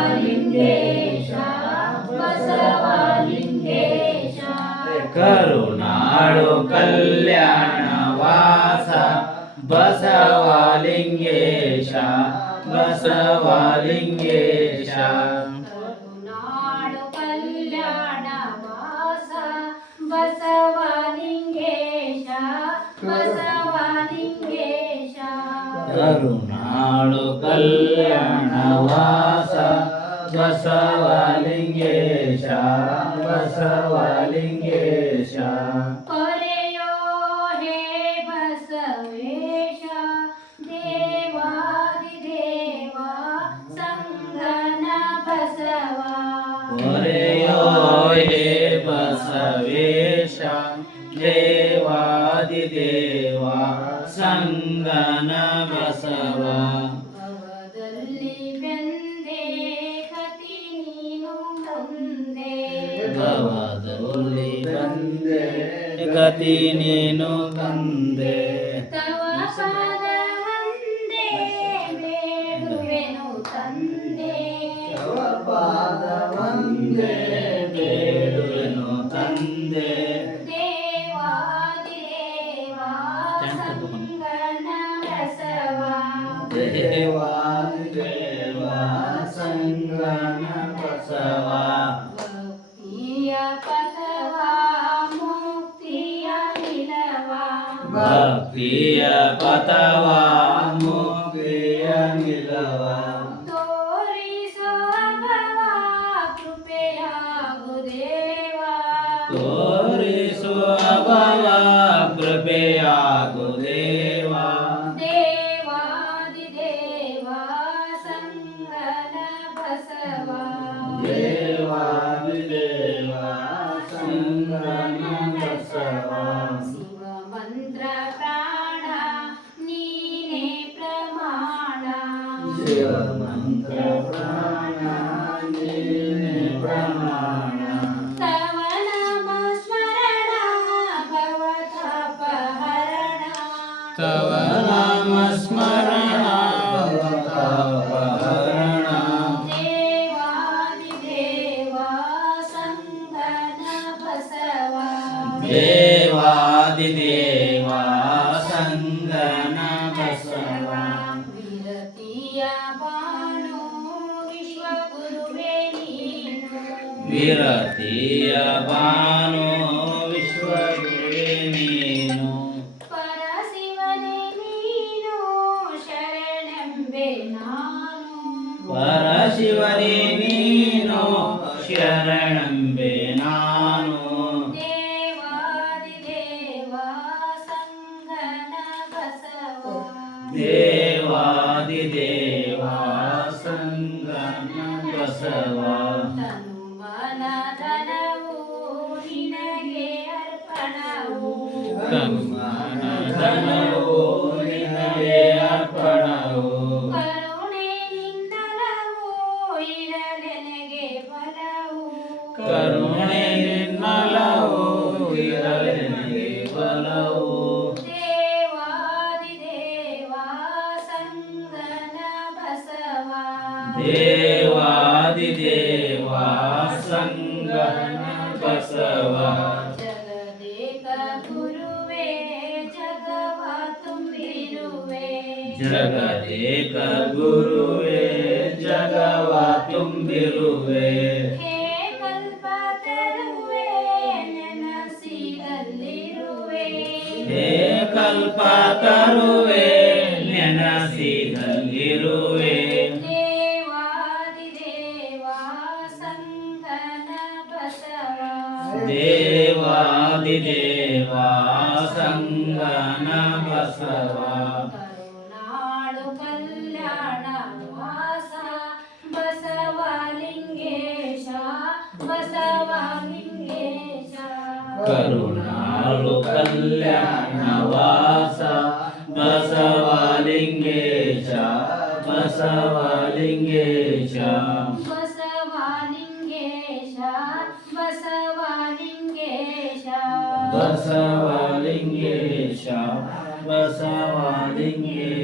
ಬಸವಲಿಂಗೇಶ ಬಸವಲಿಂಗೇಶ ಕರುಣಾಳು ಕಲ್ಯಾಣ ವಾಸ ಬಸವಲಿಂಗೇಶ ಬಸವಲಿಂಗೇಶ ಕರುಣಾಳು ಕಲ್ಯಾಣ ವಾಸ ಬಸವಲಿಂಗೇಶ ಬಸವಲಿಂಗೇಶ ಕರುಣಾಳು ಕಲ್ಯಾಣ ವಾಸ ಬಸವಲಿಂಗೇಶ ಬಸವಲಿಂಗೇಶ ಪೊರೆಯೋ ಹೇ ಬಸವೇಶ ದೇವಾದಿದೇವ ಸಂಗನ ಬಸವ ಪೊರೆಯೋ ಹೇ ಬಸವೇಶ ದೇವಾದಿದೇವ ಸಂಗನ ಬಸವ ಭವದಲ್ಲಿ ಬೆಂದೆ ಕತಿ ನೀನು ಬಂದೆ ಭವದಲ್ಲಿ ಬಂದೆ ಗತಿ ನೀನು ಬಂದೆ ತವ ಪಾದ ವಂದೇ ಬೇಡುವೆನು ತಂದೆ ತವ ಪಾದ ವಂದೇ ಬೇಡುವೆನು ತಂದೆ ದೇವಾದಿದೇವ ಸಂಗನ ಬಸವ ದೇವಾದಿದೇವ ಸಂಗನ ಬಸವ ಭಕ್ತಿಯ ಪಥವ ಮುಕ್ತಿಯ ನಿಲವ ಭಕ್ತಿಯ ಪಥವ ಮುಕ್ತಿಯ ನಿಲವ ತೋರಿಸೋ ಭವ ಕೃಪೆಯಾಗು ದೇವ ತೋರಿಸುವ ಭವ ಕೃಪೆಯಾಗು ದೇವ ದೇವಾದಿದೇವ ಸಂಗನ ಬಸವ ದೇವಾದಿದೇವ ಸಂಗನ ಬಸವ ಶಿವ ಮಂತ್ರ ಪ್ರಾಣ ನೀನೇ ಪ್ರಮಾಣ ಶಿವ ಮಂತ್ರ ಪ್ರಾಣ ನೀನೇ ಪ್ರಮಾಣ ತವ ನಾಮ ಸ್ಮರಣ ಭವತಾಪಹರಣ ತವ ನಾಮ ಸ್ಮರಣ ಭವತಾಪಹರಣ ದೇವಾದಿದೇವ ಸಂಗನ ಬಸವ ದೇವಾದಿದೇವ ಸಂಗನ ಬಸವ ವಿರತಿಯ ಬಾನು ವಿಶ್ವಗುರುವೇ ನೀನು ವಿರತಿಯ ಬಾನು ವಿಶ್ವಗುರುವೇ ನೀನು ಪರಶಿವನೇ ನೀನು ಶರಣೆಂಬೆ ನಾನು ಪರಶಿವನೇ ನೀನು ಶರಣಂಬೆ ನಾನು ದೇವಾದಿದೇವ ಸಂಗನ ಬಸವ ದೇವಾದಿದೇವ ಸಂಗನ ಬಸವ ತನು ಮನ ಧನವು ನಿನಗೆ ಅರ್ಪಣವು ತನುಮನ ಧನವು ನಿನಗೆ ಅರ್ಪಣವು ಕರುಣೆ ನಿನ್ನಲವು ಇರಲೆನಗೆ ಫಲವು ಕರುಣೆ ನಿನ್ನಲವು ಇರಲೆನಗೆ ಬಲವು ದೇವಾದಿದೇವ ಸಂಗನ ಬಸವ ದೇವಾದಿದೇವ ಸಂಗನ ಬಸವ ಜಗದೇಕ ಗುರುವೇ ಜಗವ ತುಂಬಿರುವೆ ಜಗದೇಕ ಗುರುವೇ ಜಗವ ತುಂಬಿರುವೆ ಹೇ ಕಲ್ಪತರುವೆ ನೆನಸಿದಲ್ಲಿರುವೆ ಹೇ ಕಲ್ಪ ತರುವೆ ನೆನಸಿದಲ್ಲಿರುವೆ ದೇವಾದಿದೇವ ಸಂಗನ ಬಸವ ದೇವಾದಿದೇವ ಸಂಗನ ಬಸವ ಕರುಣಾಳು ಕಲ್ಯಾಣ ವಾಸ ಬಸವಲಿಂಗೇಶ ಬಸವಲಿಂಗೇಶ ಕರುಣಾಳು ಕಲ್ಯಾಣ ವಾಸ ಬಸವಲಿಂಗೇಶ ಬಸವಲಿಂಗೇಶ ಬಸವಲಿಂಗೇಶ ಬಸವಲಿಂಗೇಶ ಬಸವಲಿಂಗೇಶ ಬಸವಲಿಂಗೇಶ